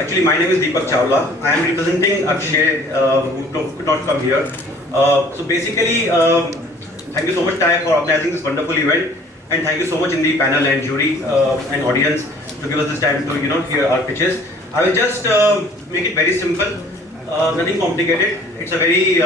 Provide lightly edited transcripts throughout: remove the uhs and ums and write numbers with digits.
Actually, my name is Deepak Chawla. I am representing Akshay, who could not come here. So basically, thank you so much, TiE, for organizing this wonderful event, and thank you so much in the panel and jury and audience to give us this time to hear our pitches. I will just make it very simple, nothing complicated. It's a very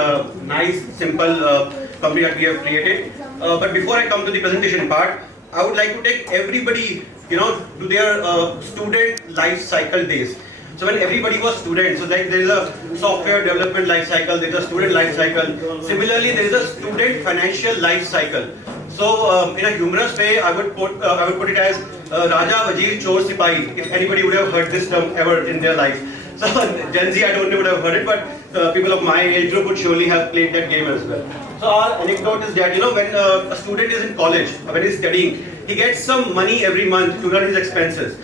nice, simple company that we have created. But before I come to the presentation part, I would like to take everybody, to their student life cycle days. So when everybody was student, so like there is a software development life cycle, there is a student life cycle. Similarly, there is a student financial life cycle. So in a humorous way, I would put it as Raja, Wazir, Chor, Sipahi. If anybody would have heard this term ever in their life. So Gen Z, I don't know would have heard it, but people of my age group would surely have played that game as well. So our anecdote is that when a student is in college, when he's studying, he gets some money every month to run his expenses.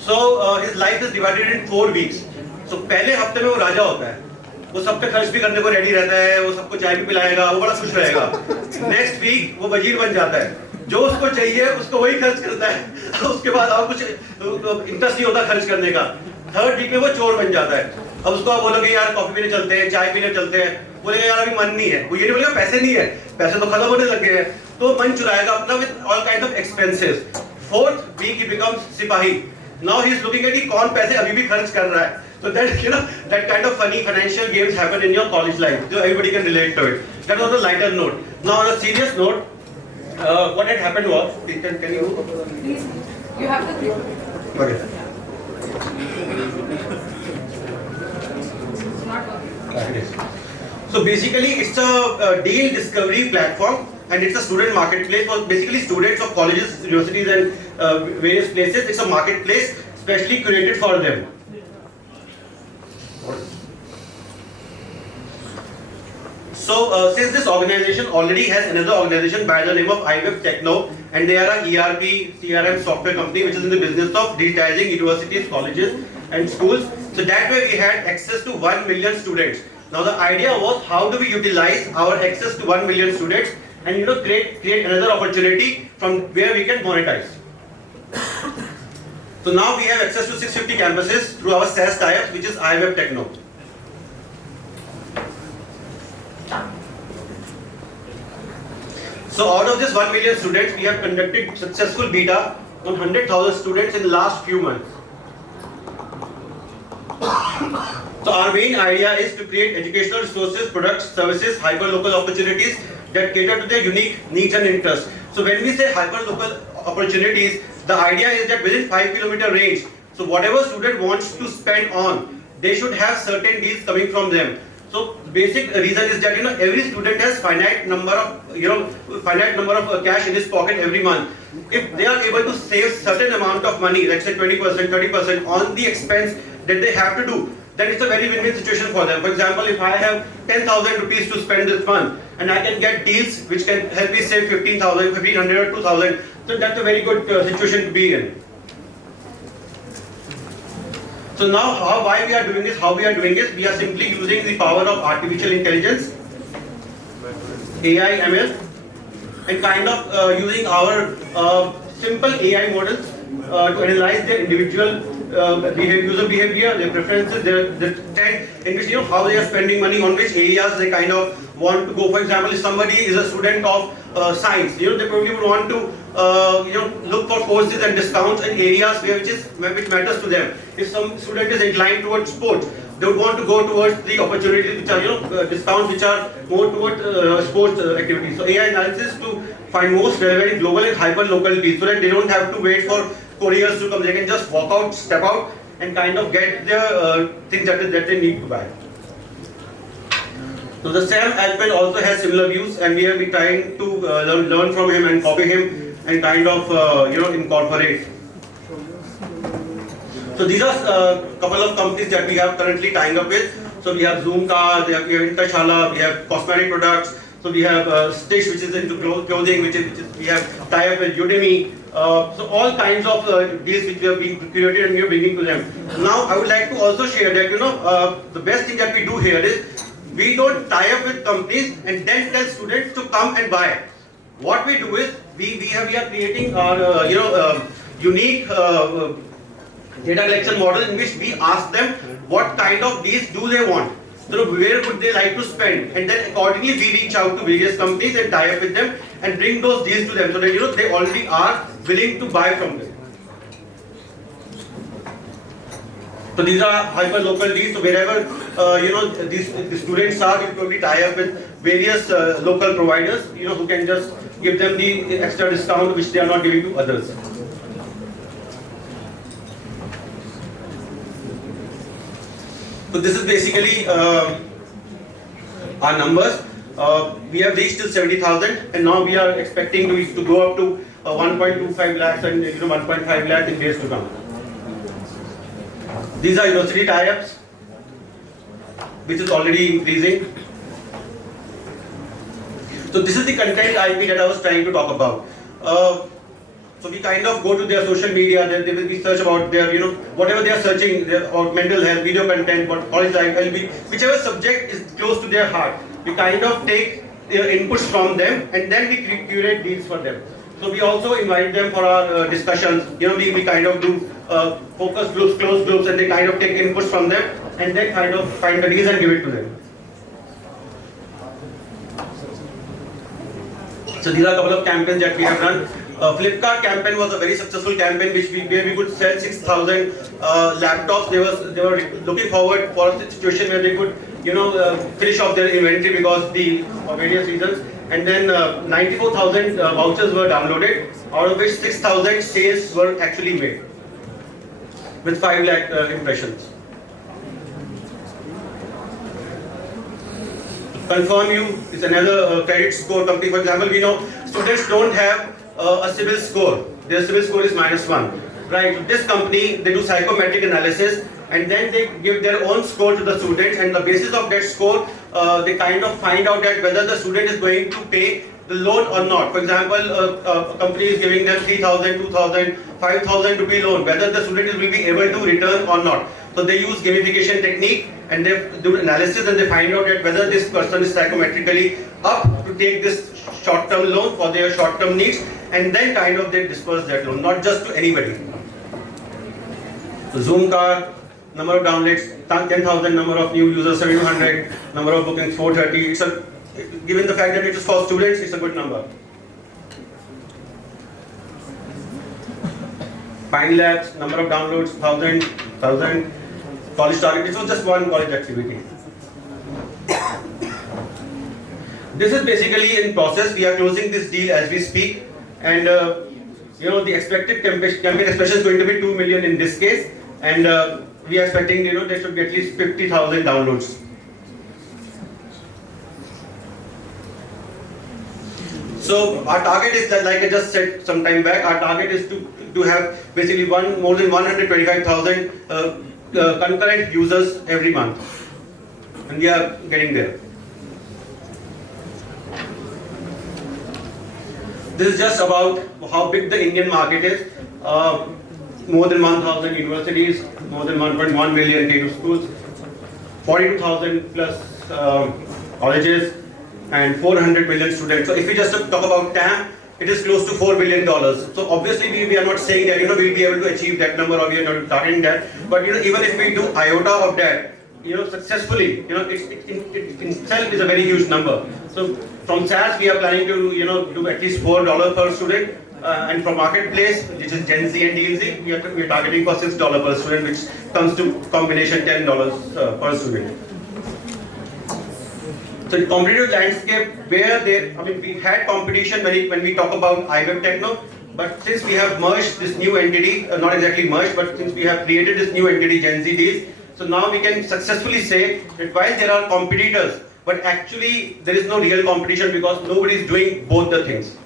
So his life is divided in 4 weeks. So पहले हफ्ते में वो राजा होता है, वो सब पे खर्च भी करने को रेडी रहता है, वो सबको चाय भी पिलाएगा, वो बड़ा खुश रहेगा. नेक्स्ट वीक वो वजीर बन जाता है, जो उसको चाहिए उसको वही खर्च करता है. उसके बाद और कुछ इंटरेस्ट नहीं होता खर्च करने का. थर्ड वीक में वो चोर बन जाता है. अब उसको आप बोलोगे यार कॉफी पीने चलते हैं, चाय पीने चलते हैं, बोलेगा यार अभी मन नहीं है. वो ये नहीं बोलेगा पैसे नहीं है, पैसे तो खत्म होने लग गए हैं, तो मन चुराएगा अपना with all kind of expenses. Fourth week he becomes सिपाही. Now he is looking at कौन पैसे अभी भी खर्च कर रहा है. So that that kind of funny financial games happen in your college life. So everybody can relate to it. That was a lighter note. Now on a serious note, what had happened was, can you? Please, you have to click. Okay. It's not working. So basically, it's a deal discovery platform, and it's a student marketplace for basically students of colleges, universities, and various places. It's a marketplace specially curated for them. So since this organization already has another organization by the name of iWeb Techno, and they are a ERP CRM software company which is in the business of digitizing universities, colleges, and schools. So that way we had access to 1 million students. Now the idea was how do we utilize our access to 1 million students and create another opportunity from where we can monetize. So now we have access to 650 campuses through our SaaS tie-up, which is iWeb Techno. So out of this 1 million students, we have conducted successful beta on 100,000 students in the last few months. So our main idea is to create educational resources, products, services, hyper-local opportunities that cater to their unique needs and interests. So when we say hyper-local opportunities, the idea is that within 5-kilometer range, so whatever student wants to spend on, they should have certain deals coming from them. So basic reason is that every student has finite number of cash in his pocket every month. If they are able to save certain amount of money, let's say 20%, 30% on the expense that they have to do, then it's a very win-win situation for them. For example, if I have 10,000 rupees to spend this month and I can get deals which can help me save 15,000, 1,500 or 2,000, so that's a very good situation to be in. So now why we are doing this, how we are doing this, we are simply using the power of artificial intelligence, AI, ML, and kind of using our simple AI models to analyze their individual user behavior, their preferences, their trend, in which how they are spending money, on which areas they kind of want to go. For example, if somebody is a student of science, they probably would want to look for courses and discounts in areas which matters to them. If some student is inclined towards sports, they would want to go towards the opportunities which are discounts which are more towards sports activities. So AI analysis to find most relevant global and hyper local deals, so that they don't have to wait for couriers to come. They can just walk out, step out, and kind of get the things that they need to buy. So the Sam Altman also has similar views, and we have been trying to learn from him and copy him and kind of incorporate. So these are a couple of companies that we have currently tying up with. So we have Zoom Cars, we have Intashala, we have cosmetic products. So we have Stitch, which is into clothing, which is we have tie-up with Udemy. So all kinds of deals which we have been created and we are bringing to them. Now I would like to also share that the best thing that we do here is we don't tie up with companies and then tell students to come and buy. What we do is we are creating our unique data collection model in which we ask them what kind of deals do they want. So where would they like to spend, and then accordingly we reach out to various companies and tie up with them and bring those deals to them so that they already are willing to buy from them. So these are hyper local deals. So wherever the students are, we probably tie up with various local providers, who can just give them the extra discount which they are not giving to others. So this is basically our numbers. We have reached till 70,000, and now we are expecting to go up to 1.25 lakhs and 1.5 lakhs in days to come. These are university tie-ups, which is already increasing. So this is the content IP that I was trying to talk about. So we kind of go to their social media, they will be search about their, whatever they are searching, about mental health, video content, what college life, LB, whichever subject is close to their heart. We kind of take their inputs from them and then we curate deals for them. So we also invite them for our discussions. We kind of do focus groups, closed groups, and they kind of take inputs from them and then kind of find the deals and give it to them. So these are a couple of campaigns that we have run. Flipkart campaign was a very successful campaign where we could sell 6,000 laptops. They were looking forward for a situation where they could finish off their inventory because for various reasons. And then 94,000 vouchers were downloaded, out of which 6,000 sales were actually made with 5 lakh impressions. Confirm You is another credit score company. For example, we know students don't have a CIBIL score. Their CIBIL score is -1. Right? This company, they do psychometric analysis and then they give their own score to the students, and the basis of that score, they kind of find out that whether the student is going to pay the loan or not. For example, a company is giving them 3,000, 2,000, 5,000 rupee loan, whether the student will be able to return or not. So they use gamification technique and they do analysis and they find out that whether this person is psychometrically up to take this short-term loan for their short-term needs, and then kind of they disperse that loan, not just to anybody. So Zoom car, number of downloads, 10,000, number of new users 700, number of bookings 430. Given the fact that it is for students, it's a good number. Pine Labs, number of downloads 1,000. College target. This was just one college activity. This is basically in process. We are closing this deal as we speak, and the expected campaign expression is going to be 2 million in this case, and we are expecting there should be at least 50,000 downloads. So our target is that, like I just said some time back, our target is to have basically more than 125,000 concurrent users every month, and we are getting there. This is just about how big the Indian market is. More than 1,000 universities, more than 1.1 million K2 schools, 42,000 plus colleges, and 400 million students. So if we just talk about TAM, it is close to $4 billion. So obviously we are not saying that we'll be able to achieve that number, or we are not targeting that. But even if we do iota of that, successfully, it itself is a very huge number. So from SaaS we are planning to do at least $4 per student, and from marketplace, which is Gen Z and DLZ, we are targeting for $6 per student, which comes to combination $10 per student. So the competitive landscape where we had competition when we talk about iWeb Techno, but since we have merged this new entity, not exactly merged, but since we have created this new entity, Gen Z Deals, so now we can successfully say that while there are competitors, but actually there is no real competition because nobody is doing both the things.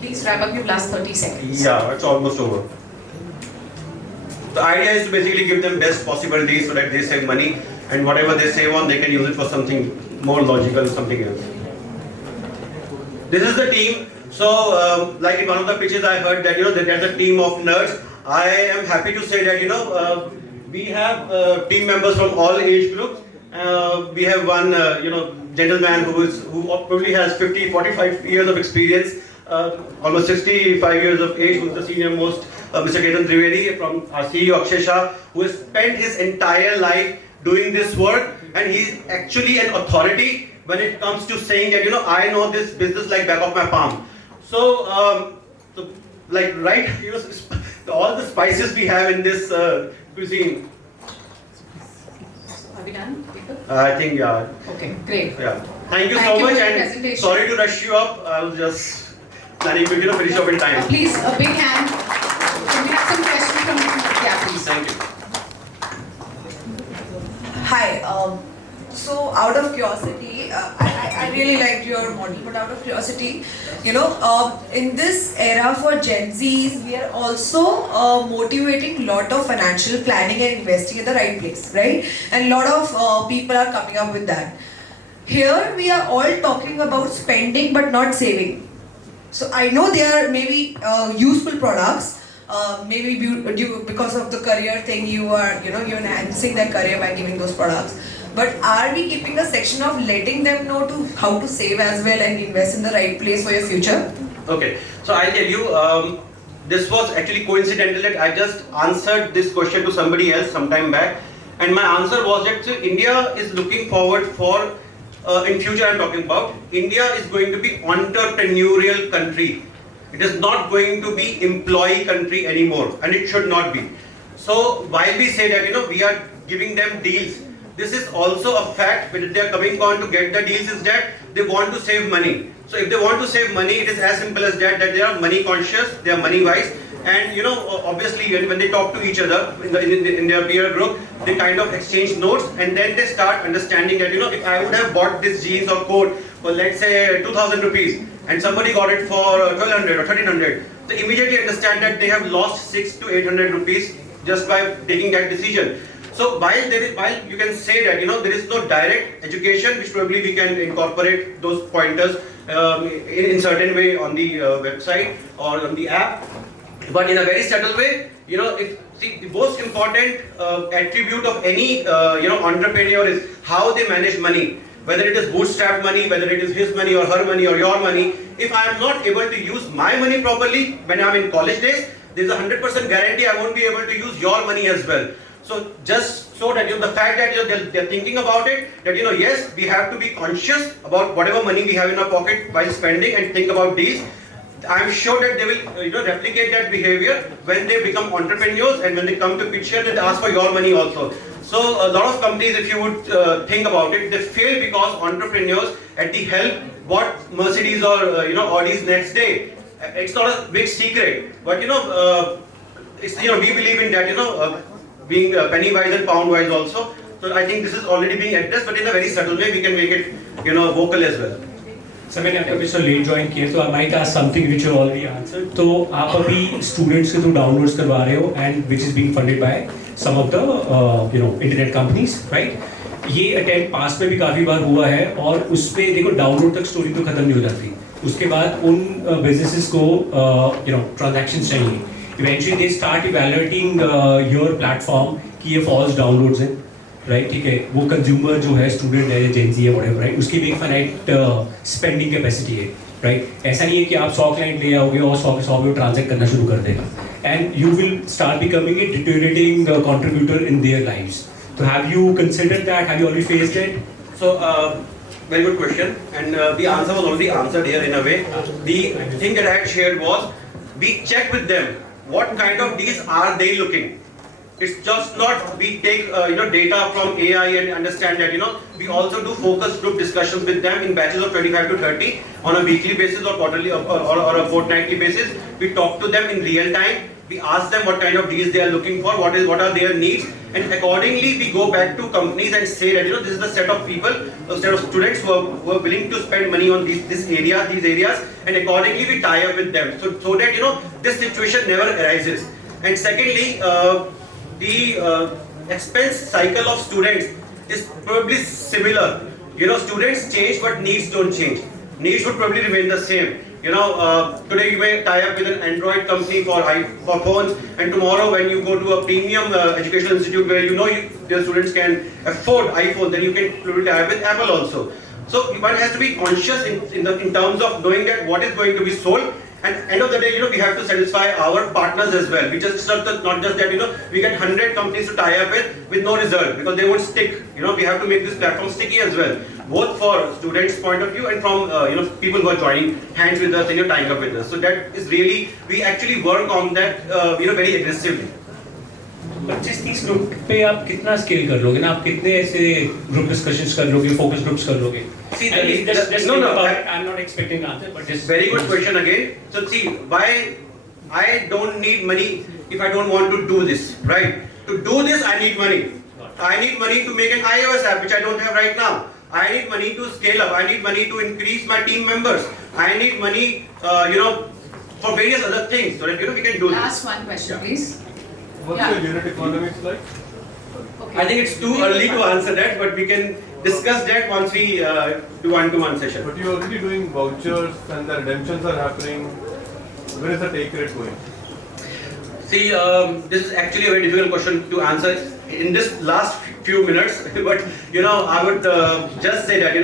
Please wrap up your last 30 seconds. Yeah, it's almost over. The idea is to basically give them best possible deals so that they save money, and whatever they save on, they can use it for something more logical, something else. This is the team. So, like in one of the pitches, I heard that there's a team of nerds. I am happy to say that we have team members from all age groups. We have one gentleman who probably has 45 years of experience, almost 65 years of age, who's the senior most Mr. Ketan Trivedi, from our CEO Akshay Shah, who has spent his entire life doing this work, and he's actually an authority when it comes to saying that, I know this business like back of my palm. So, all the spices we have in this cuisine. Are we done? I think, yeah. Okay, great. Yeah. Thank you so much, for your and presentation. sorry to rush you up. I was just planning to finish up in time. Please, a big hand. Can we have some questions from you? Yeah, please. Thank you. Hi. So out of curiosity, I really liked your model, but out of curiosity, in this era for Gen Zs, we are also motivating a lot of financial planning and investing in the right place, right? And a lot of people are coming up with that. Here we are all talking about spending but not saving. So I know they are maybe useful products. Maybe because of the career thing, you're enhancing their career by giving those products. But are we keeping a section of letting them know how to save as well and invest in the right place for your future? Okay, so I'll tell you, this was actually coincidental that I just answered this question to somebody else sometime back, and my answer was that India is looking forward for, in future I'm talking about, India is going to be entrepreneurial country. It is not going to be employee country anymore, and it should not be. So while we say that, we are giving them deals, this is also a fact when they are coming on to get the deals is that they want to save money. So if they want to save money, it is as simple as that they are money conscious, they are money wise, and obviously when they talk to each other in their peer group, they kind of exchange notes, and then they start understanding that if I would have bought this jeans or coat for, let's say, 2,000 rupees, and somebody got it for 1,200 or 1,300, they immediately understand that they have lost 600 to 800 rupees just by taking that decision. So while you can say that there is no direct education, which probably we can incorporate those pointers in certain way on the website or on the app, but in a very subtle way, the most important attribute of any entrepreneur is how they manage money. Whether it is bootstrap money, whether it is his money or her money or your money, if I am not able to use my money properly when I am in college days, there is a 100% guarantee I won't be able to use your money as well. So just so that the fact that they're thinking about it, that yes, we have to be conscious about whatever money we have in our pocket while spending and think about these. I'm sure that they will replicate that behavior when they become entrepreneurs, and when they come to pitch here, they ask for your money also. So a lot of companies, if you would think about it, they fail because entrepreneurs at the help bought Mercedes or Audi's next day. It's not a big secret, but it's, we believe in that being penny wise and pound wise also. So I think this is already being addressed, but in a very subtle way we can make it vocal as well. So मैंने अभी so late join किया, तो I might ask something which you already answered. तो आप अभी students के through downloads करवा रहे हो, and which is being funded by some of the internet companies, right? ये attempt past में भी काफी बार हुआ है, और उसपे देखो download तक story तो खत्म नहीं हो जाती. उसके बाद उन businesses को transactions चाहिए. Eventually they start evaluating your platform कि ये false downloads हैं. राइट ठीक है, वो कंज्यूमर जो है स्टूडेंट है, जेन ज़ी है, व्हाटएवर, राइट, उसकी भी एक फाइनाइट स्पेंडिंग कैपेसिटी है, राइट. ऐसा नहीं है कि आप 100 क्लाइंट ले आओगे और 100 के 100 में ट्रांजैक्ट करना शुरू कर देगा, and you will start becoming a deteriorating contributor in their lives. तो have you considered that, have you already faced it? So very good question, and the answer was already answered here in a way. The thing that I had shared was we check with them what kind of deals are they looking. It's just not we take data from AI and understand that we also do focus group discussions with them in batches of 25 to 30 on a weekly basis or quarterly or a fortnightly basis. We talk to them in real time. We ask them what kind of deals they are looking for, what are their needs, and accordingly we go back to companies and say that this is the set of people, a set of students who are willing to spend money on these areas, and accordingly we tie up with them so that this situation never arises. And secondly, the expense cycle of students is probably similar. Students change, but needs don't change. Needs would probably remain the same. Today you may tie up with an Android company for phones, and tomorrow when you go to a premium educational institute where your students can afford iPhone, then you can probably tie up with Apple also. So one has to be conscious in terms of knowing that what is going to be sold And end of the day, we have to satisfy our partners as well. We just not just that, we get 100 companies to tie up with no result because they won't stick. We have to make this platform sticky as well, both for students' point of view and from people who are joining hands with us and tying up with us. So that is really, we actually work on that very aggressively. 25-30 group पे आप कितना scale कर लोगे ना, आप कितने ऐसे group discussions कर लोगे, फोकस ग्रुप्स कर लोगे? See, I'm not expecting an answer, but just very good question again. So see, why I don't need money if I don't want to do this, right? To do this, I need money. I need money to make an iOS app, which I don't have right now. I need money to scale up. I need money to increase my team members. I need money, for various other things, so that we can do this. Last one question, please. What's your unit economics like? Okay. I think it's too early to answer that, but we can discuss that once we do one-to-one session. But you're already doing vouchers and the redemptions are happening. Where is the take rate going? See, this is actually a very difficult question to answer in this last few minutes, but I would just say that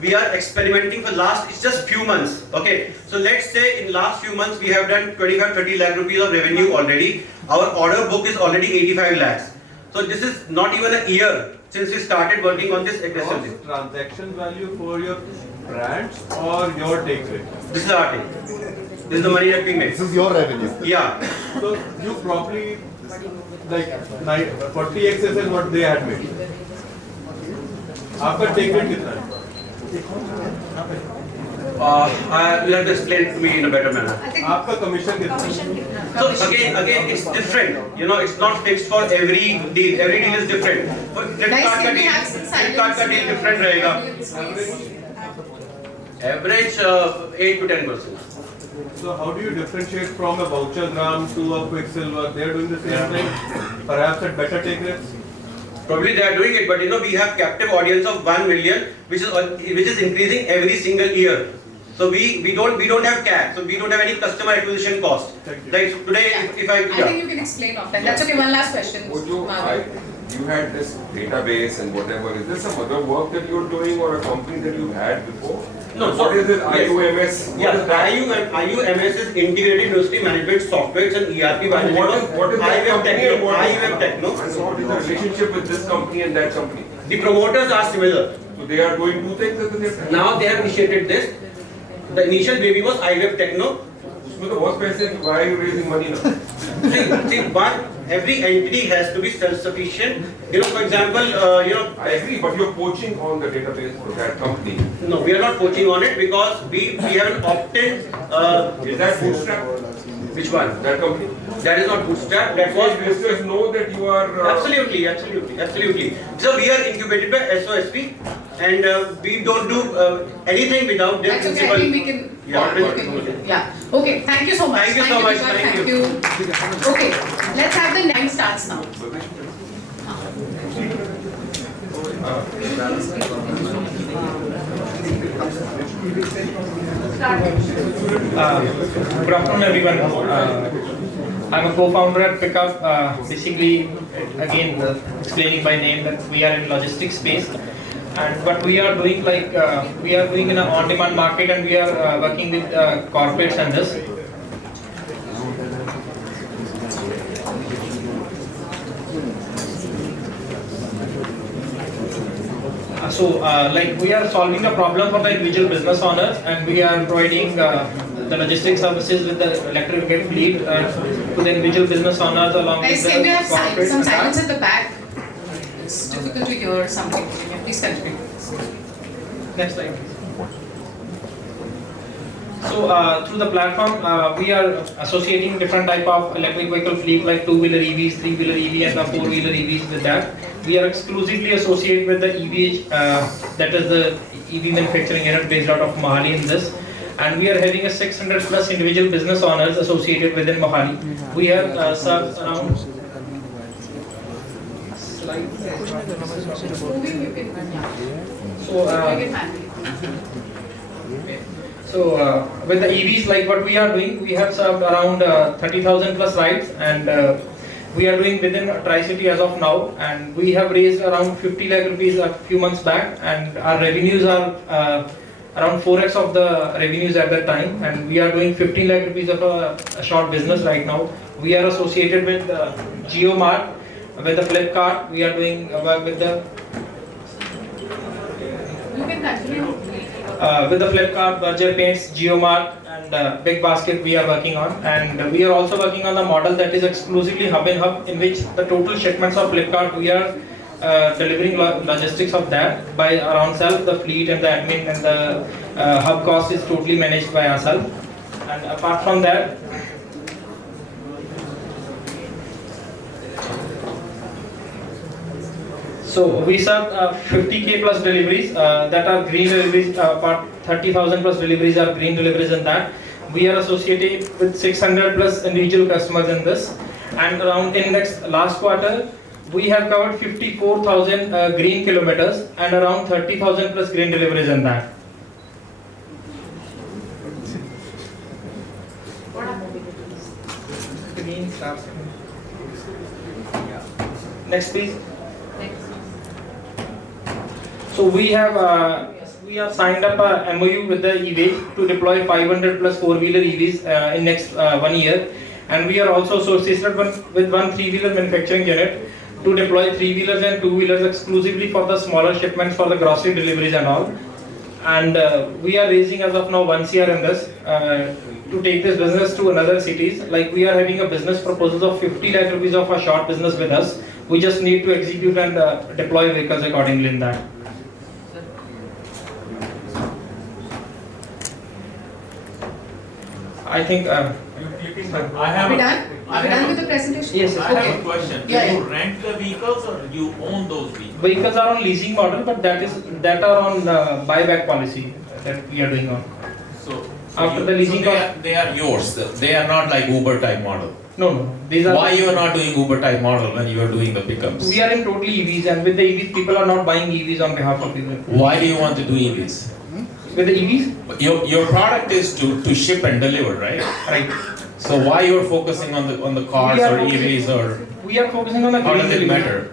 we are experimenting for it's just few months. Okay, so let's say in last few months we have done 25-30 lakh rupees of revenue already. Our order book is already 85 lakhs. So this is not even a year since we started working on this aggressively. Gross transaction value for your brands or your take rate? This is our take. This is the money that we make. This is your revenue. Yeah. So you probably like 40x is what they had made. आपका take rate कितना है? You'll have to explain it to me in a better manner. I think आपका commission कितना है? commission कितना? So again, it's different. It's not fixed for every deal. Every deal is different. For credit card का deal different रहेगा. Average 8 to 10%. So how do you differentiate from a voucher gram to a Quicksilver? They are doing the same thing, perhaps at better take rates. Probably they are doing it, but we have captive audience of 1 million, which is increasing every single year. So we don't have CAC, so we don't have any customer acquisition cost. Like so today, if I I think you can explain offline. That's okay. One last question. You had this database and whatever. Is there some other work that you're doing or a company that you had before? No. What is it? Yes. IUMS? What is that? IUMS is Integrated University Management Software. It's an ERP management. What is that company and what is IUM Techno. And so what is the relationship with this company and that company? The promoters are similar. So they are doing two things at the same time? Now they have initiated this. The initial baby was IWeb Techno. So the boss said, why are you raising money now? See, every entity has to be self-sufficient. For example, I agree, but you're poaching on the database for that company. No, we are not poaching on it because we have an opt-in. Is that bootstrap? Which one? That company? That is not bootstrap. That was Investors know that you are. Absolutely. So we are incubated by SOSP, and we don't do anything without their That's okay. principal. I think we can. Yeah. Okay. Thank you so much. Thank you so much. Deepak. Thank you. Okay. Let's have the 9 starts now. Good afternoon, everyone. I'm a co-founder at Pickup. Basically, again, explaining by name that we are in logistics space, and what we are doing, we are doing in an on-demand market, and we are working with corporates and this. We are solving a problem for the individual business owners, and we are providing the logistics services with the electric vehicle fleet to the individual business owners along Guys, with can we the have corporates some and silence that. at the back? It's difficult to hear something. Please continue. Next slide. So through the platform, we are associating different type of electric vehicle fleet like 2-wheeler EVs, 3-wheeler EV, and the 4-wheeler EVs with that. We are exclusively associated with the EV, that is the EV manufacturing unit based out of Mohali in this. And we are having a 600 plus individual business owners associated within Mohali. We have served around. Moving, you can. So with the EVs, like what we are doing, we have served around 30,000 plus rides, and we are doing within Tri-City as of now, and we have raised around 50 lakh rupees a few months back, and our revenues are around 4x of the revenues at that time, and we are doing 15 lakh rupees of a short business right now. We are associated with JioMart, with the Flipkart. We are doing work with the You can continue. with the Flipkart, Berger Paints, JioMart, and Big Basket we are working on. And we are also working on the model that is exclusively hub and hub, in which the total shipments of Flipkart we are delivering logistics of that by our own self. The fleet and the admin and the hub cost is totally managed by ourselves. And apart from that, so we serve 50k plus deliveries that are green deliveries. About 30,000 plus deliveries are green deliveries in that. We are associated with 600 plus individual customers in this. And around in next last quarter, we have covered 54,000 green kilometers and around 30,000 plus green deliveries in that. Green starts. Next please. So we have signed up a MOU with the EV to deploy 500 plus four-wheeler EVs in next 1 year, and we are also associated with one three-wheeler manufacturing unit to deploy three-wheelers and two-wheelers exclusively for the smaller shipments for the grocery deliveries and all. And we are raising as of now 1 CR in this to take this business to another cities. Like we are having a business proposal of 50 lakh rupees of a short business with us. We just need to execute and deploy vehicles accordingly in that. I think. Are we done? Are we done with the presentation? Yes. I have a question. Do Yeah, you yeah. rent the vehicles or you own those vehicles? Vehicles are on leasing model, but that are on buyback policy that we are doing on. So After the leasing they are yours. They are not like Uber type model. No. These are. Why you are not doing Uber type model when you are doing the pickups? We are in totally EVs, and with the EVs, people are not buying EVs on behalf of people. Why do you want to do EVs? With the EVs, Your product is to ship and deliver, right? right? So why you are focusing on the cars We are or focusing- EVs or We are focusing on the. how green does it delivery. matter?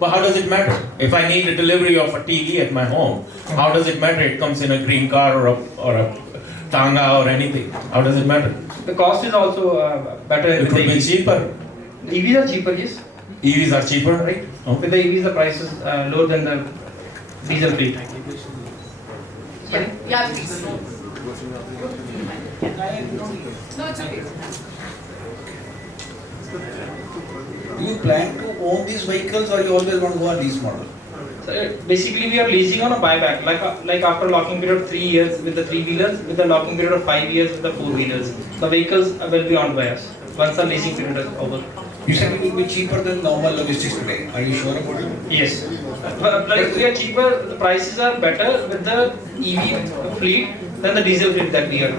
But how does it matter? If I need a delivery of a TiE at my home, how does it matter? It comes in a green car or a Tanga or anything. How does it matter? The cost is also better It with would the be EVs. cheaper. The EVs are cheaper, yes. EVs are cheaper, Right. Okay. With the EVs, the price is lower than the diesel fleet. Yeah, please. No, it's okay. Do you plan to own these vehicles or you always want to go on lease model? So basically, we are leasing on a buyback, like after locking period of 3 years with the three-wheelers, with the locking period of 5 years with the four-wheelers. The vehicles will be owned by us once the leasing period is over. You said it will be cheaper than normal logistics today. Are you sure about it? Yes. But like we are cheaper, the prices are better with the EV fleet than the diesel fleet that we are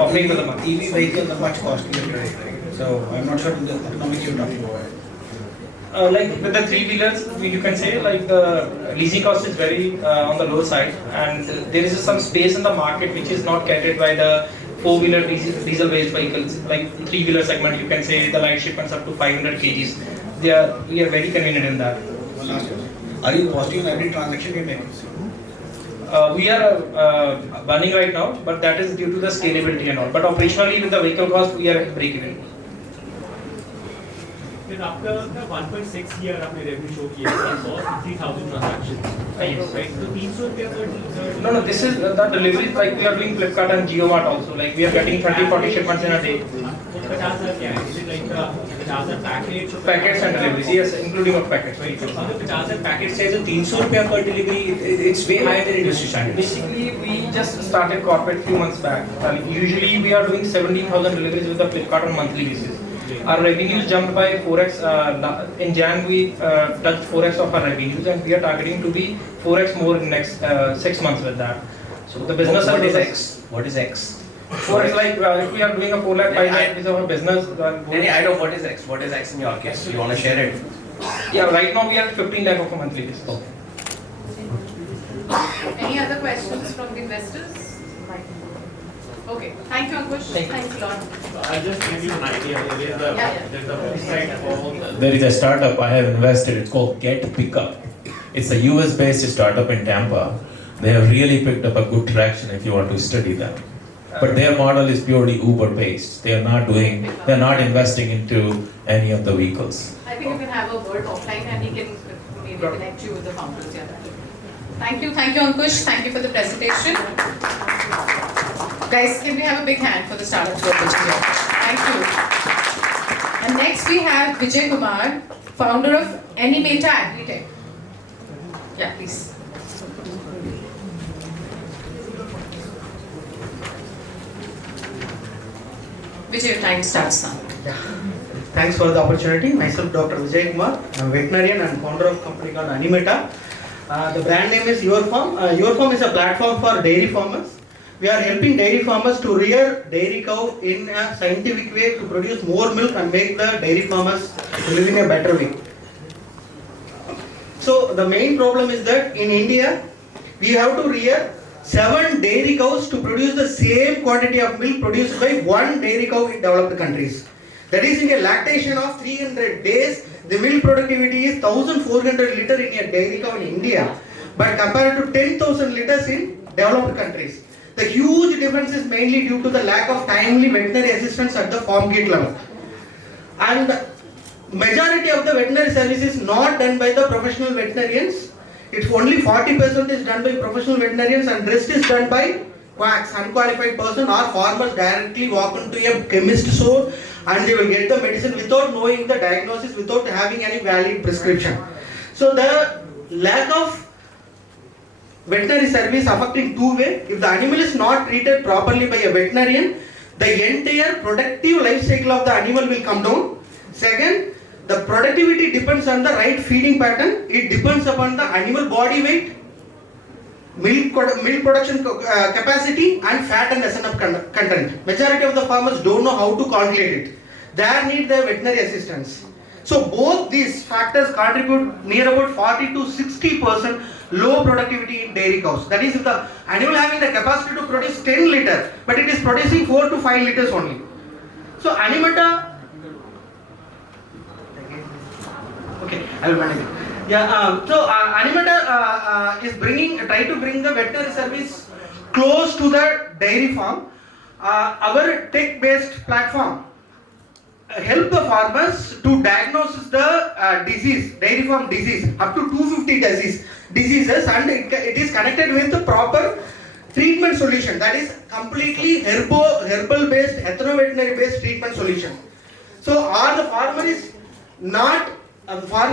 offering to the market. EV vehicles are much costlier today. So I'm not sure the economics you're talking about. Like with the three-wheelers, you can say like the leasing cost is very on the low side, and there is some space in the market which is not catered by the four-wheeler diesel-based vehicles. Like three-wheeler segment, you can say the light shipments up to 500 kgs. We are very convenient in that. One last question. Are you positive on every transaction you make? We are burning right now, but that is due to the scalability and all. But operationally, with the vehicle cost, we are at break-even. Then after the 1.6 year आपने revenue show किया है, बहुत 50,000 transactions. Yes. Right. So 300 रुपया per No, this is the deliveries like we are doing Flipkart and JioMart also. Like we are getting 30-40 shipments in a day. 50,000 क्या है? Is it like 50,000 package? Packets and deliveries, yes, including of packets. Right. So अगर 50,000 package says 300 रुपया per delivery, it's way higher than industry standards. Basically, we just started corporate few months back. Usually, we are doing 17,000 deliveries with the Flipkart on monthly basis. Our revenues jumped by 4x. In Jan, we touched 4x of our revenues, and we are targeting to be 4x more in next 6 months with that. So the business. What is X? What is X? 4x, like if we are doing a 4 lakh, 5 lakh rupees of a business. Any idea of what is X? What is X in your case? You want to share it? Yeah, right now we are at 15 lakh of a monthly basis. Any other questions from the investors? Okay, thank you, Ankush. Thanks a lot. I'll just give you an idea. There's a website called. There is a startup I have invested. It's called Get Pickup. It's a US-based startup in Tampa. They have really picked up a good traction if you want to study them. But their model is purely Uber based. They're not investing into any of the vehicles. I think you can have a word offline and he can maybe connect you with the founders. Yeah. Thank you, Ankush. Thank you for the presentation. Guys, can we have a big hand for the startups who are pitching here? Thank you. And next we have Vijay Kumar, founder of Animata Agritech. Yeah, please. Vijay, your time starts now. Yeah. Thanks for the opportunity. Myself, Dr. Vijay Kumar. I'm a veterinarian and founder of a company called Animata. The brand name is Your Farm. Your Farm is a platform for dairy farmers. We are helping dairy farmers to rear dairy cow in a scientific way to produce more milk and make the dairy farmers live in a better way. So the main problem is that in India, we have to rear 7 dairy cows to produce the same quantity of milk produced by 1 dairy cow in developed countries. That is, in a lactation of 300 days, the milk productivity is 1400 liters in a dairy cow in India, but compared to 10,000 liters in developed countries. The huge difference is mainly due to the lack of timely veterinary assistance at the farm gate level. And majority of the veterinary service is not done by the professional veterinarians. It's only 40% is done by professional veterinarians and rest is done by quacks, unqualified person, or farmers directly walk into a chemist store and they will get the medicine without knowing the diagnosis, without having any valid prescription. So the lack of veterinary service affecting two ways. If the animal is not treated properly by a veterinarian, the entire productive life cycle of the animal will come down. Second, the productivity depends on the right feeding pattern. It depends upon the animal body weight, milk production capacity, and fat and SNF content. Majority of the farmers don't know how to calculate it. They need the veterinary assistance. So both these factors contribute near about 40 to 60% low productivity in dairy cows. That is, if the animal having the capacity to produce 10 liters, but it is producing 4 to 5 liters only. So Animata, okay, I will manage it. Yeah, so Animata is try to bring the veterinary service close to the dairy farm. Our tech-based platform help the farmers to diagnose the disease, dairy farm disease, up to 250 diseases, and it is connected with the proper treatment solution, that is completely herbal based, ethno-veterinary based treatment solution. So the farmer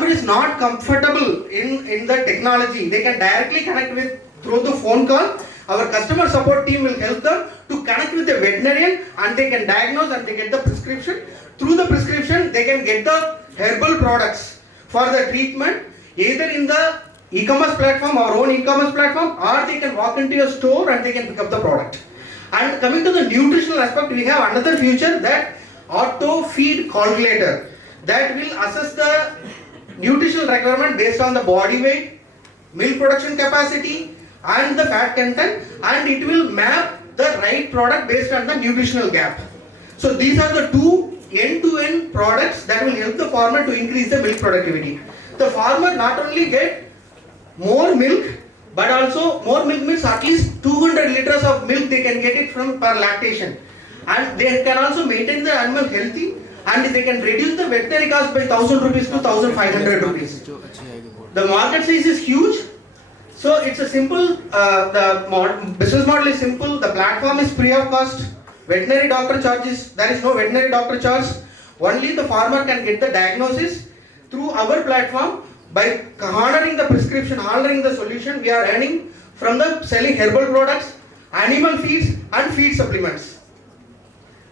is not comfortable in the technology, they can directly connect with through the phone call. Our customer support team will help them to connect with the veterinarian and they can diagnose and they get the prescription. Through the prescription, they can get the herbal products for the treatment either in the e-commerce platform, our own e-commerce platform, or they can walk into a store and they can pick up the product. And coming to the nutritional aspect, we have another feature, that auto feed calculator, that will assess the nutritional requirement based on the body weight, milk production capacity, and the fat content, and it will map the right product based on the nutritional gap. So these are the two end-to-end products that will help the farmer to increase the milk productivity. The farmer not only get more milk, but also more milk means at least 200 liters of milk they can get it from per lactation, and they can also maintain the animal healthy, and they can reduce the veterinary cost by 1000 rupees to 1500 rupees. The market size is huge. So it's a simple, the business model is simple, the platform is free of cost, veterinary doctor charges, there is no veterinary doctor charge, only the farmer can get the diagnosis through our platform. By honoring the prescription, honoring the solution, we are earning from the selling herbal products, animal feeds and feed supplements.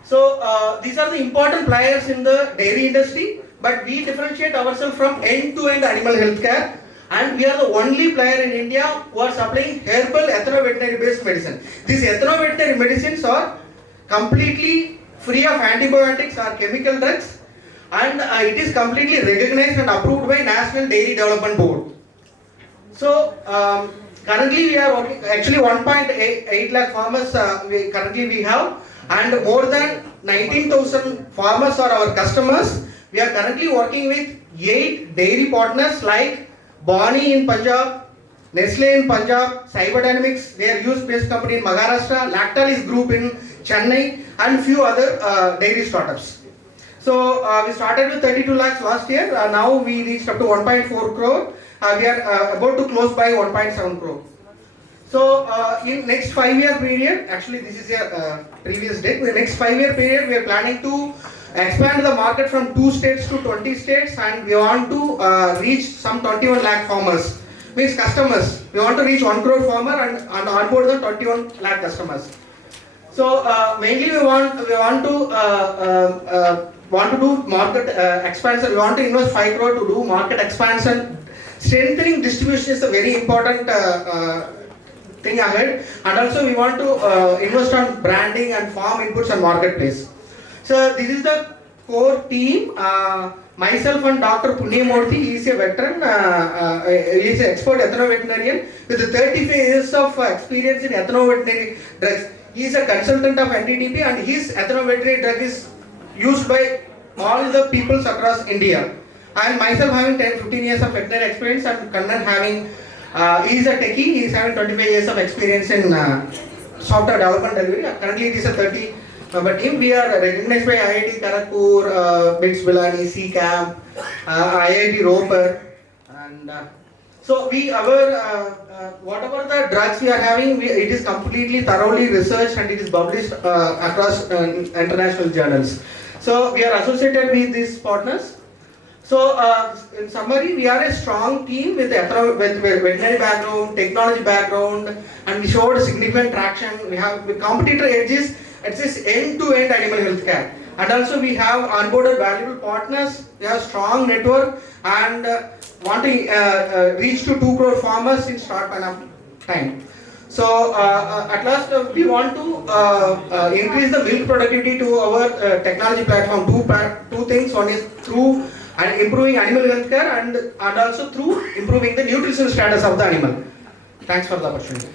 So these are the important players in the dairy industry, but we differentiate ourselves from end-to-end animal health care. And we are the only player in India who are supplying herbal ethno-veterinary based medicine. These ethno-veterinary medicines are completely free of antibiotics or chemical drugs, and it is completely recognized and approved by National Dairy Development Board. So currently we are working, actually 1.8 lakh farmers currently we have, and more than 19,000 farmers are our customers. We are currently working with 8 dairy partners like Bani in Punjab, Nestle in Punjab, Cyberdynamics, they are US-based company in Maharashtra, Lactalis Group in Chennai, and few other dairy startups. So we started with 32 lakhs last year. Now we reached up to 1.4 crore. We are about to close by 1.7 crore. So in next 5-year period, actually this is a previous date. In the next 5-year period, we are planning to expand the market from 2 states to 20 states, and we want to reach some 21 lakh farmers, means customers. We want to reach 1 crore farmer and onboard the 21 lakh customers. So mainly we want to do market expansion. We want to invest 5 crore to do market expansion. Strengthening distribution is a very important thing ahead, and also we want to invest on branding and farm inputs and marketplace. So this is the core team. Myself and Dr. Punyamurthy, he is a veteran, he is an expert ethno-veterinarian with 35 years of experience in ethno-veterinary drugs. He is a consultant of NDDP, and his ethno-veterinary drug is used by all the peoples across India. And myself having 10-15 years of veterinary experience, and Kannan having, he is a techie, he is having 25 years of experience in software development delivery. Currently it is a 30 member team. We are recognized by IIT Kharagpur, BITS Bilani, CCAM, IIT Roper, and so whatever the drugs we are having, it is completely thoroughly researched and it is published across international journals. So we are associated with these partners. So in summary, we are a strong team with veterinary background, technology background, and we showed significant traction. We have competitor edges. It's this end-to-end animal health care. And also we have onboarded valuable partners. We have strong network and want to reach to 2 crore farmers in short time. So at last we want to increase the milk productivity to our technology platform. Two things. One is through improving animal health care and also through improving the nutrition status of the animal. Thanks for the opportunity.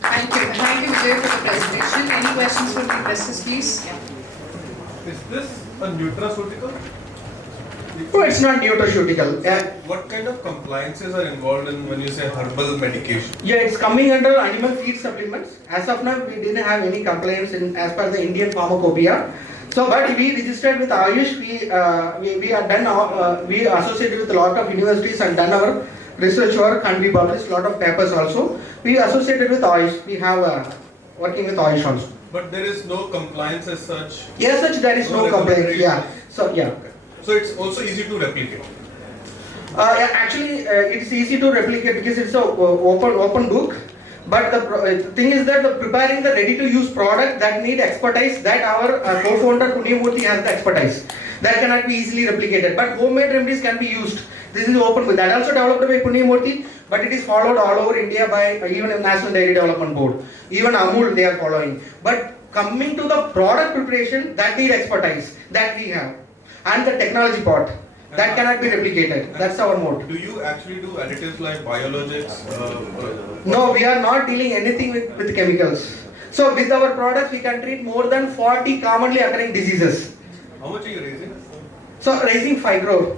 Thank you. Thank you, Vijay, for the presentation. Any questions from the investors, please? Yeah. Is this a nutraceutical? No, it's not nutraceutical. What kind of compliances are involved in when you say herbal medication? Yeah, it's coming under animal feed supplements. As of now, we didn't have any complaints as per the Indian Pharmacopoeia. So, but we registered with Ayush. We are done. We associated with a lot of universities and done our research work, and we published a lot of papers also. We associated with Ayush. We have working with Ayush also. But there is no compliance as such. Yes, such there is no complaint. Yeah. So yeah. So it's also easy to replicate. Yeah, actually, it's easy to replicate because it's a open book. But the thing is that preparing the ready-to-use product that need expertise, that our co-founder Punyamurthy has the expertise. That cannot be easily replicated. But homemade remedies can be used. This is open book. That also developed by Punyamurthy, but it is followed all over India by even the National Dairy Development Board. Even Amul they are following. But coming to the product preparation, that need expertise that we have, and the technology part. That cannot be replicated. That's our mode. Do you actually do additives like biologics? No, we are not dealing anything with chemicals. So with our products, we can treat more than 40 commonly occurring diseases. How much are you raising? So raising 5 crore.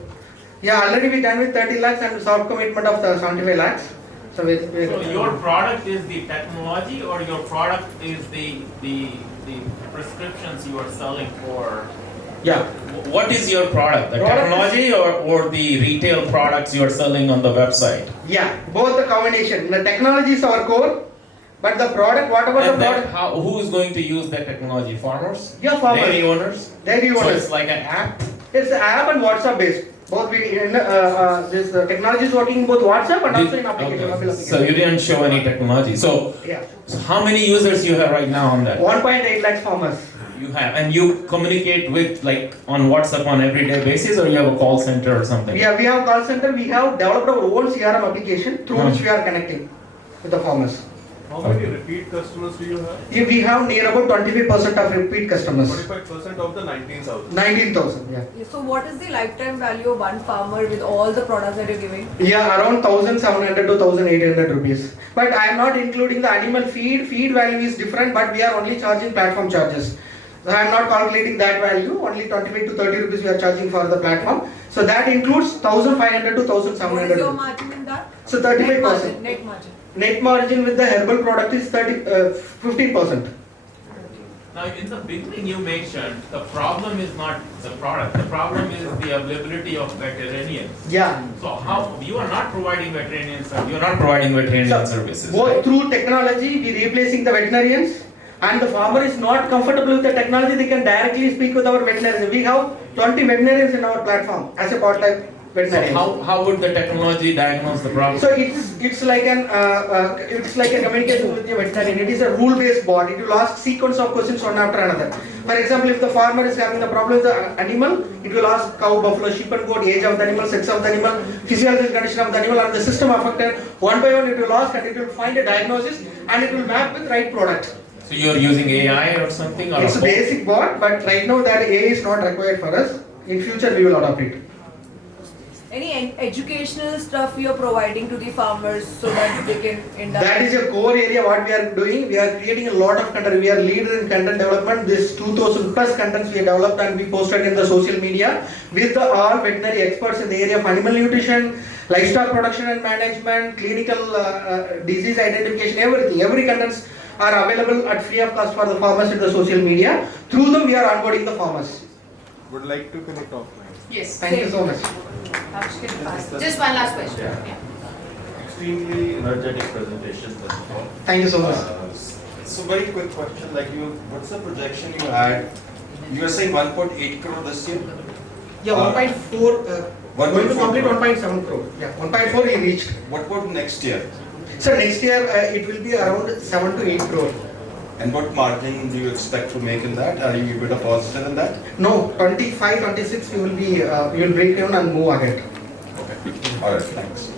Yeah, already we done with 30 lakhs and soft commitment of 75 lakhs. So your product is the technology, or your product is the prescriptions you are selling for? Yeah. What is your product? The technology or the retail products you are selling on the website? Yeah, both the combination. The technology is our core, but the product, whatever and the product. Who is going to use that technology? Farmers? Yeah, farmers. Dairy owners? Dairy owners. So it's like an app? It's an app and WhatsApp based. Both this technology is working in both WhatsApp and also in application. Okay. So you didn't show any technology. So, yeah. So how many users you have right now on that? 1.8 lakhs farmers. You have, and you communicate with like on WhatsApp on everyday basis, or you have a call center or something? Yeah, we have call center. We have developed our own CRM application through which we are connecting with the farmers. How many repeat customers do you have? We have near about 25% of repeat customers. 25% of the 19,000. 19,000, yeah. So what is the lifetime value of one farmer with all the products that you're giving? Yeah, around 1,700 to 1,800 rupees. But I am not including the animal feed. Feed value is different, but we are only charging platform charges. So I am not calculating that value. Only 25 to 30 rupees we are charging for the platform. So that includes 1,500 to What is 1,700. your margin in that? So 35%. Net margin. Net margin with the herbal product is 15%. Now, in the beginning, you mentioned the problem is not the product. The problem is the availability of veterinarians. Yeah. So how you are not providing veterinarian services? You are not providing veterinarian services. Both Right? through technology, we replacing the veterinarians, and the farmer is not comfortable with the technology, they can directly speak with our veterinarians. We have 20 veterinarians in our platform as a part-time So veterinarian. how would the technology diagnose the problem? So it's like a communication with the veterinarian. It is a rule-based bot. It will ask sequence of questions one after another. For example, if the farmer is having the problem with the animal, it will ask cow, buffalo, sheep and goat, age of the animal, sex of the animal, physiological condition of the animal, and the system affected. One by one, it will ask and it will find a diagnosis and it will map with right product. So you are using AI or something? Or It's a basic bot, but right now that AI is not required for us. In future, we will adopt it. Any educational stuff you are providing to the farmers so that they can end up? That is a core area what we are doing. We are creating a lot of content. We are leader in content development. This 2,000 plus contents we have developed and we posted in the social media with the all veterinary experts in the area of animal nutrition, livestock production and management, clinical disease identification, everything. Every contents are available at free of cost for the farmers in the social media. Through them we are onboarding the farmers. Would like to connect offline. Yes. Thank you so much. Just one last question. Yeah. Extremely energetic presentation, first of all. Thank you so much. So very quick question, like what's the projection you had? You are saying 1.8 crore this year? Yeah, 1.4, going to complete 1.7 crore. Yeah, 1.4 we reached. What about next year? So next year it will be around 7 to 8 crore. And what margin do you expect to make in that? Are you a bit of positive in that? No, 25, 26 we will be, we will break down and move ahead. Okay. All right, thanks.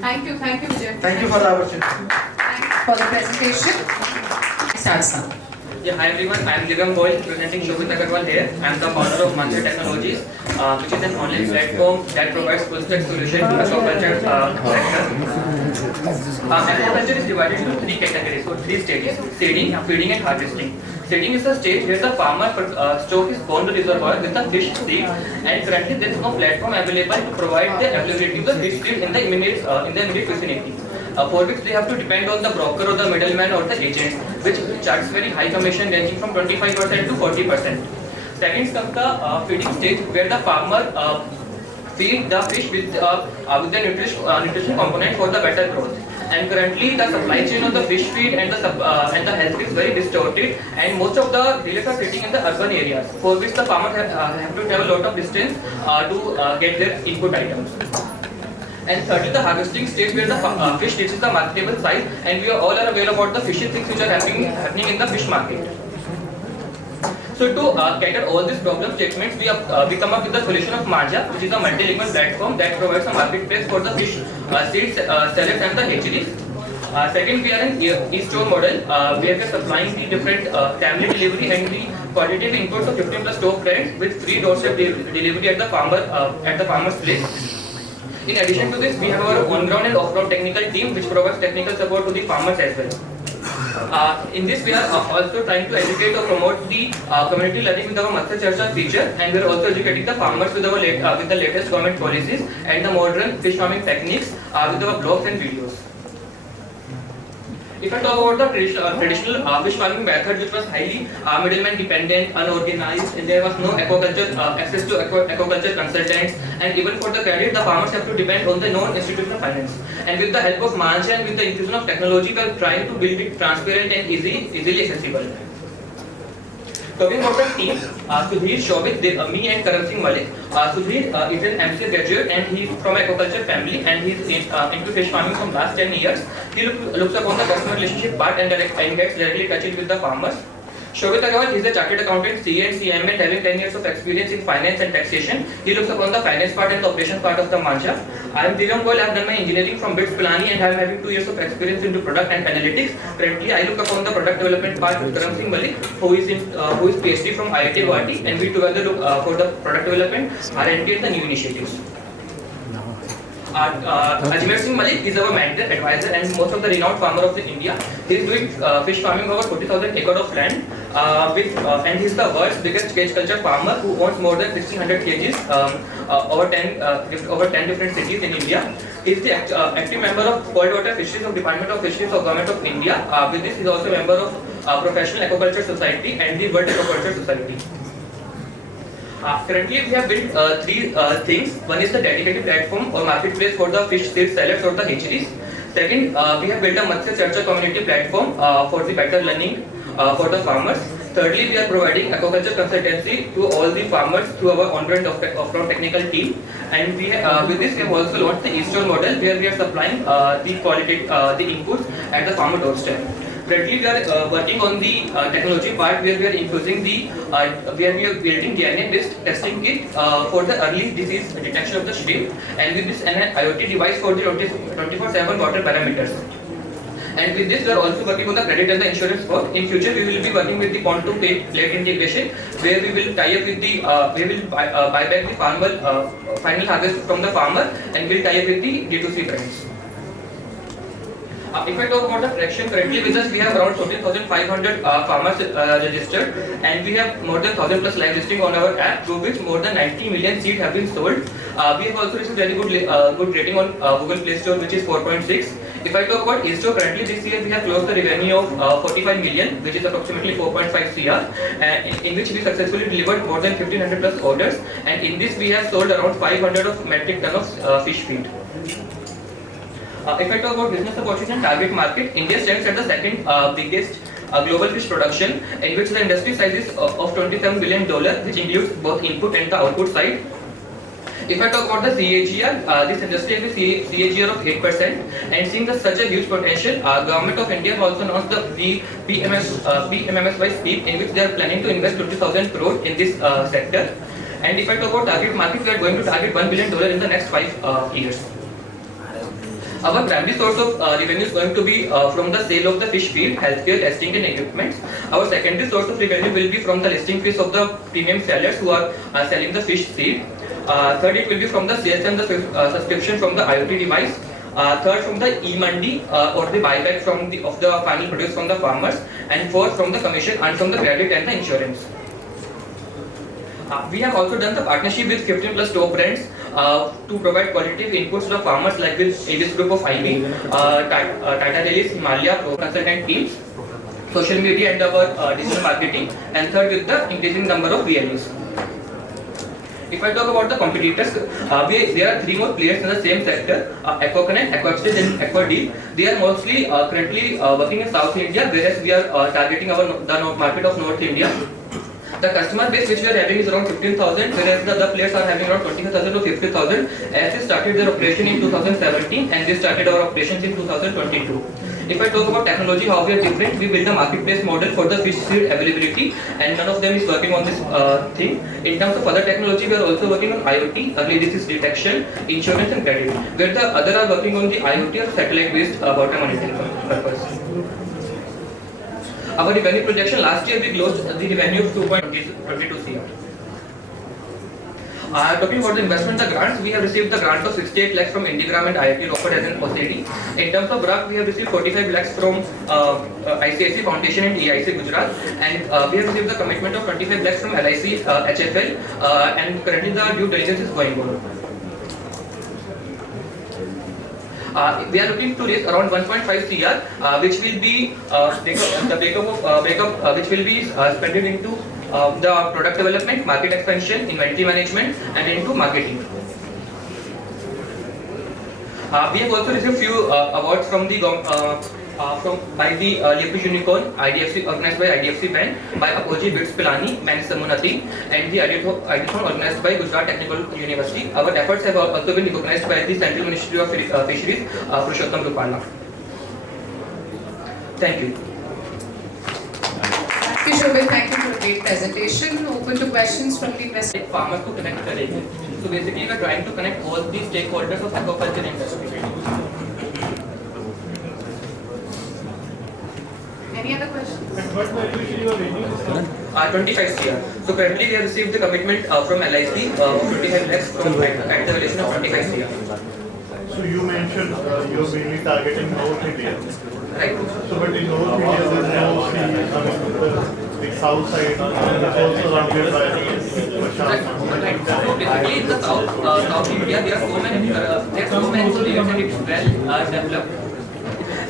Thank you, Vijay. Thank you for the opportunity. Thanks for the presentation. Starts now. Yeah, hi everyone, I am Divang Goyal, representing Shobhit Agarwal here. I am the founder of Mancha Technologies, which is an online platform that provides full stack solution to aquaculture sector. Aquaculture is divided into three categories, or three stages: seeding, feeding and harvesting. Seeding is the stage where the farmer stocks his pond reservoir with the fish seed, and currently there is no platform available to provide the availability of the fish seed in the immediate vicinity. For which they have to depend on the broker or the middleman or the agents, which charges very high commission ranging from 25% to 40%. Second comes the feeding stage, where the farmer feed the fish with the nutrition component for the better growth. And currently the supply chain of the fish feed and the health is very distorted, and most of the dealers are sitting in the urban areas, for which the farmers have to travel a lot of distance to get their input items. And thirdly, the harvesting stage, where the fish reaches the marketable size, and we all are aware about the fishy things which are happening in the fish market. So to cater all these problem statements, we come up with the solution of Manja, which is a multi-ligament platform that provides a marketplace for the fish seeds, sellers and the hatcheries. Second, we are an e-store model where we are supplying the different timely delivery and the qualitative inputs of 15 plus store brands with free doorstep delivery at the farmer's place. In addition to this, we have our on-ground and off-ground technical team, which provides technical support to the farmers as well. In this, we are also trying to educate or promote the community learning with our Matsya Charcha feature, and we are also educating the farmers with the latest government policies and the modern fish farming techniques with our blogs and videos. If I talk about the traditional fish farming method, which was highly middleman dependent, unorganized, and there was no access to aquaculture consultants, and even for the credit, the farmers have to depend on the non-institutional finance. And with the help of Manja and with the infusion of technology, we are trying to build it transparent and easily accessible. Talking about the team, Sudhir, Shobhit, me and Karan Singh Malik. Sudhir is an MCA graduate and he's from agriculture family, and he's into fish farming from last 10 years. He looks upon the customer relationship part and gets directly touched with the farmers. Shobhit Agarwal is a chartered accountant, CA and CMA, having 10 years of experience in finance and taxation. He looks upon the finance part and the operation part of the Manja. I am Divang Goyal. I have done my engineering from BITS Pilani and I am having 2 years of experience into product and analytics. Currently, I look upon the product development part with Karan Singh Malik, who is PhD from IIT Guwahati, and we together look for the product development, R&D and the new initiatives. Ajmer Singh Malik is our mentor, advisor, and most of the renowned farmer of India. He is doing fish farming over 40,000 acres of land, and he is the world's biggest cage culture farmer who owns more than 1,600 cages over 10 different cities in India. He is the active member of Cold Water Fisheries of Department of Fisheries of Government of India. With this, he is also a member of Professional Aquaculture Society and the World Aquaculture Society. Currently, we have built three things. One is the dedicated platform or marketplace for the fish seed sellers or the hatcheries. Second, we have built a Matsya Charcha community platform for the better learning for the farmers. Thirdly, we are providing aquaculture consultancy to all the farmers through our on-ground off-ground technical team. And we with this, we have also launched the e-store model where we are supplying the inputs at the farmer doorstep. Currently, we are working on the technology part where we are infusing where we are building DNA-based testing kit for the early disease detection of the shrimp, and with this an IoT device for the 24/7 water parameters. And with this, we are also working on the credit and the insurance part. In future, we will be working with the Part-2 plate integration, where we will tie up with the we will buy back the farmer final harvest from the farmer, and we'll tie up with the D2C brands. If I talk about the traction, currently with us we have around 14,500 farmers registered, and we have more than 1,000 plus live listing on our app, through which more than 90 million seeds have been sold. We have also received very good rating on Google Play Store, which is 4.6. If I talk about e-store, currently this year we have closed the revenue of 45 million, which is approximately 4.5 CR, in which we successfully delivered more than 1,500 plus orders, and in this we have sold around 500 of metric ton of fish feed. If I talk about business opportunity and target market, India stands at the second biggest global fish production, in which the industry size is of $27 billion, which includes both input and the output side. If I talk about the CAGR, this industry has a CAGR of 8%, and seeing such a huge potential, Government of India also announced the PMMSY scheme, in which they are planning to invest 20,000 crore in this sector. And if I talk about target market, we are going to target $1 billion in the next 5 years. Our primary source of revenue is going to be from the sale of the fish feed, healthcare, testing and equipment. Our secondary source of revenue will be from the listing fees of the premium sellers who are selling the fish feed. Third, it will be from the sales and the subscription from the IoT device. Third, from the e-mandi or the buyback of the final produce from the farmers. And fourth, from the commission and from the credit and the insurance. We have also done the partnership with 15 plus top brands to provide qualitative inputs to the farmers, like with Aegis Group of IB, Tata Lilies, Himalaya, Pro Consultant teams, social media and our digital marketing, and third with the increasing number of VLUs. If I talk about the competitors, there are 3 more players in the same sector, Aquaconnect, Aquaxtage and Aquadeal. They are mostly currently working in South India, whereas we are targeting the market of North India. The customer base which we are having is around 15,000, whereas the other players are having around 25,000 to 50,000, as they started their operation in 2017 and they started our operations in 2022. If I talk about technology, how we are different, we build a marketplace model for the fish seed availability, and none of them is working on this thing. In terms of other technology, we are also working on IoT, early disease detection, insurance and credit, where the other are working on the IoT or satellite based bottom monitoring purpose. Our revenue projection, last year we closed the revenue of 2.22 CR. Talking about the investment, the grants, we have received the grant of 68 lakhs from Indigram and IIT Roper as an OCD. In terms of RAC, we have received 45 lakhs from ICICI Foundation and EIC Gujarat, and we have received the commitment of 25 lakhs from LIC HFL, and currently the due diligence is going on. We are looking to raise around 1.5 CR, which will be which will be spent into the product development, market expansion, inventory management, and into marketing. We have also received few awards from the by the Liquid Unicorn, IDFC, organized by IDFC Bank, by Apoji Bits Pilani, Man Samunati, and the Ideathon organized by Gujarat Technical University. Our efforts have also been recognized by the Central Ministry of Fisheries, Purushottam Rupala. Thank you. Thank you, Shobhit. Thank you for a great presentation. Open to questions from the investors. Farmers to connect the. So basically, we are trying to connect all the stakeholders of aquaculture industry. Any other questions? 25 CR. So currently we have received the commitment from LIC of 25 lakhs from at the valuation of 25 CR. So you mentioned you're mainly targeting North India. Right. So but in North India there's no sea, the south side is also surrounded by Right. So basically in the South India there are so many players and it's well developed.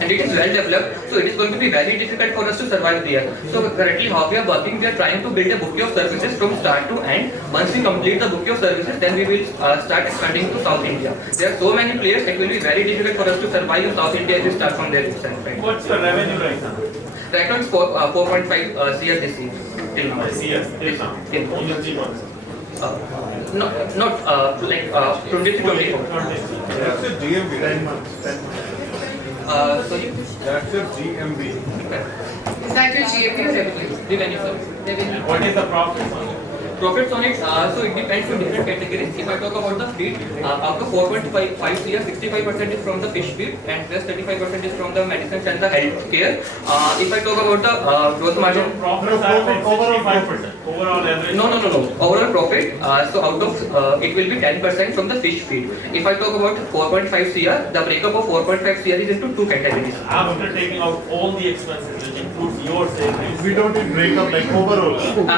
And it is well developed, so it is going to be very difficult for us to survive there. So currently how we are working, we are trying to build a bouquet of services from start to end. Once we complete the bouquet of services, then we will start expanding to South India. There are so many players, it will be very difficult for us to survive in South India if we start from there itself. Right? What's the revenue right now? Right now it's 4.5 CR this year. Till now. Till now. Only 3 months. Not like 20 to 24. That's a GMB, 10 months. 10 months. Sorry? That's your GMB. Is that your GMB or revenue? Revenue, sir. Revenue. What is the profit on it? Profits on it, so it depends on different categories. If I talk about the feed, out of 4.5 CR, 65% is from the fish feed and plus 35% is from the medicines and the health care. If I talk about the gross margin, Profits are about 65%. Overall average. no. Overall profit, so out of it will be 10% from the fish feed. If I talk about 4.5 CR, the breakup of 4.5 CR is into two categories. After taking out all the expenses, which includes your salaries. We don't break up like overall.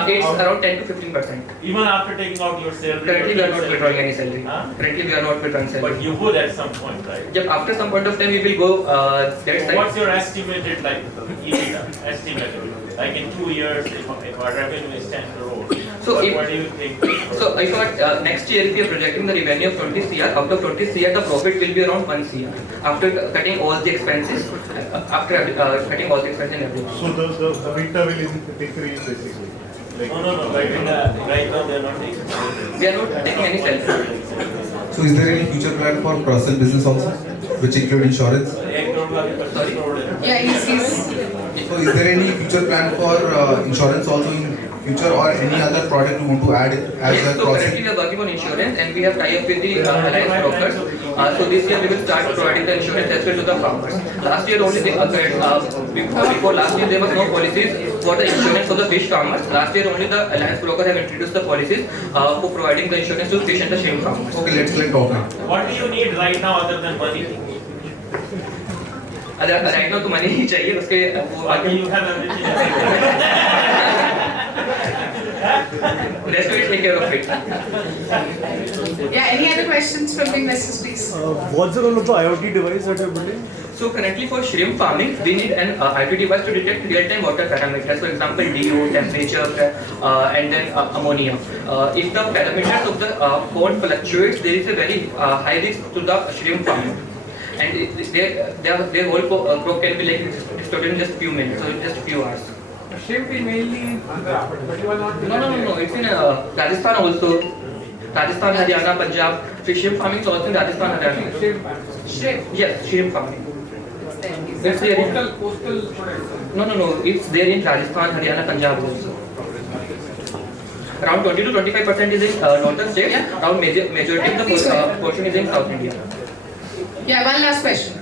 It's around 10 to 15%. Even after taking out your salary. Currently we are not withdrawing any salary. Currently we are not withdrawing salary. But you would at some point, right? Yep, after some point of time we will go that side. What's your estimated like EBITDA? Estimated, like in 2 years, if our revenue is 10 crore. So what do you think? So if next year if we are projecting the revenue of 20 CR, out of 20 CR the profit will be around 1 CR after cutting all the expenses. Cutting all the expenses and everything. So the EBITDA will decrease basically. Like, No. Right now they are not taking. We are not taking any salary. So is there any future plan for cross-sell business also, which include insurance? Sorry? Yeah, he's So is there any future plan for insurance also in future or any other product you want to add as Yes, a so cross-sell? currently we are working on insurance and we have tie-up with the alliance brokers. So this year we will start providing the insurance as well to the farmers. Last year only before last year there was no policies for the insurance for the fish farmers. Last year only the alliance broker have introduced the policies for providing the insurance to fish and the shrimp farmers. Okay, let's talk now. What do you need right now other than money? Right now तो money ही चाहिए उसके Lucky you have everything. Rest will take care of it. Yeah, any other questions from the investors, please? What's the role of the IoT device that you're building? So currently for shrimp farming, we need an IoT device to detect real-time water parameters. For example, DO, temperature, and then ammonia. If the parameters of the pond fluctuates, there is a very high risk to the shrimp farming. And their whole crop can be like distorted in just few minutes, or just few hours. Shrimp is mainly in Andhra, but you are not. No. It's in Rajasthan also. Rajasthan, Haryana, Punjab. Shrimp farming is also in Rajasthan, Haryana. Shrimp. Yes, shrimp farming. It's there coastal product. No. It's there in Rajasthan, Haryana, Punjab also. Around 20 to 25% is in northern states. Yeah. Around majority of the portion is in South India. Yeah, one last question.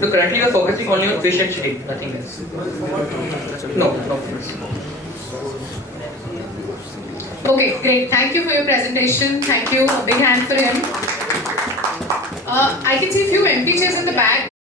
So currently we are focusing only on fish and shrimp, nothing else. No. Okay, great. Thank you for your presentation. Thank you. A big hand for him. I can see a few empty chairs in the back.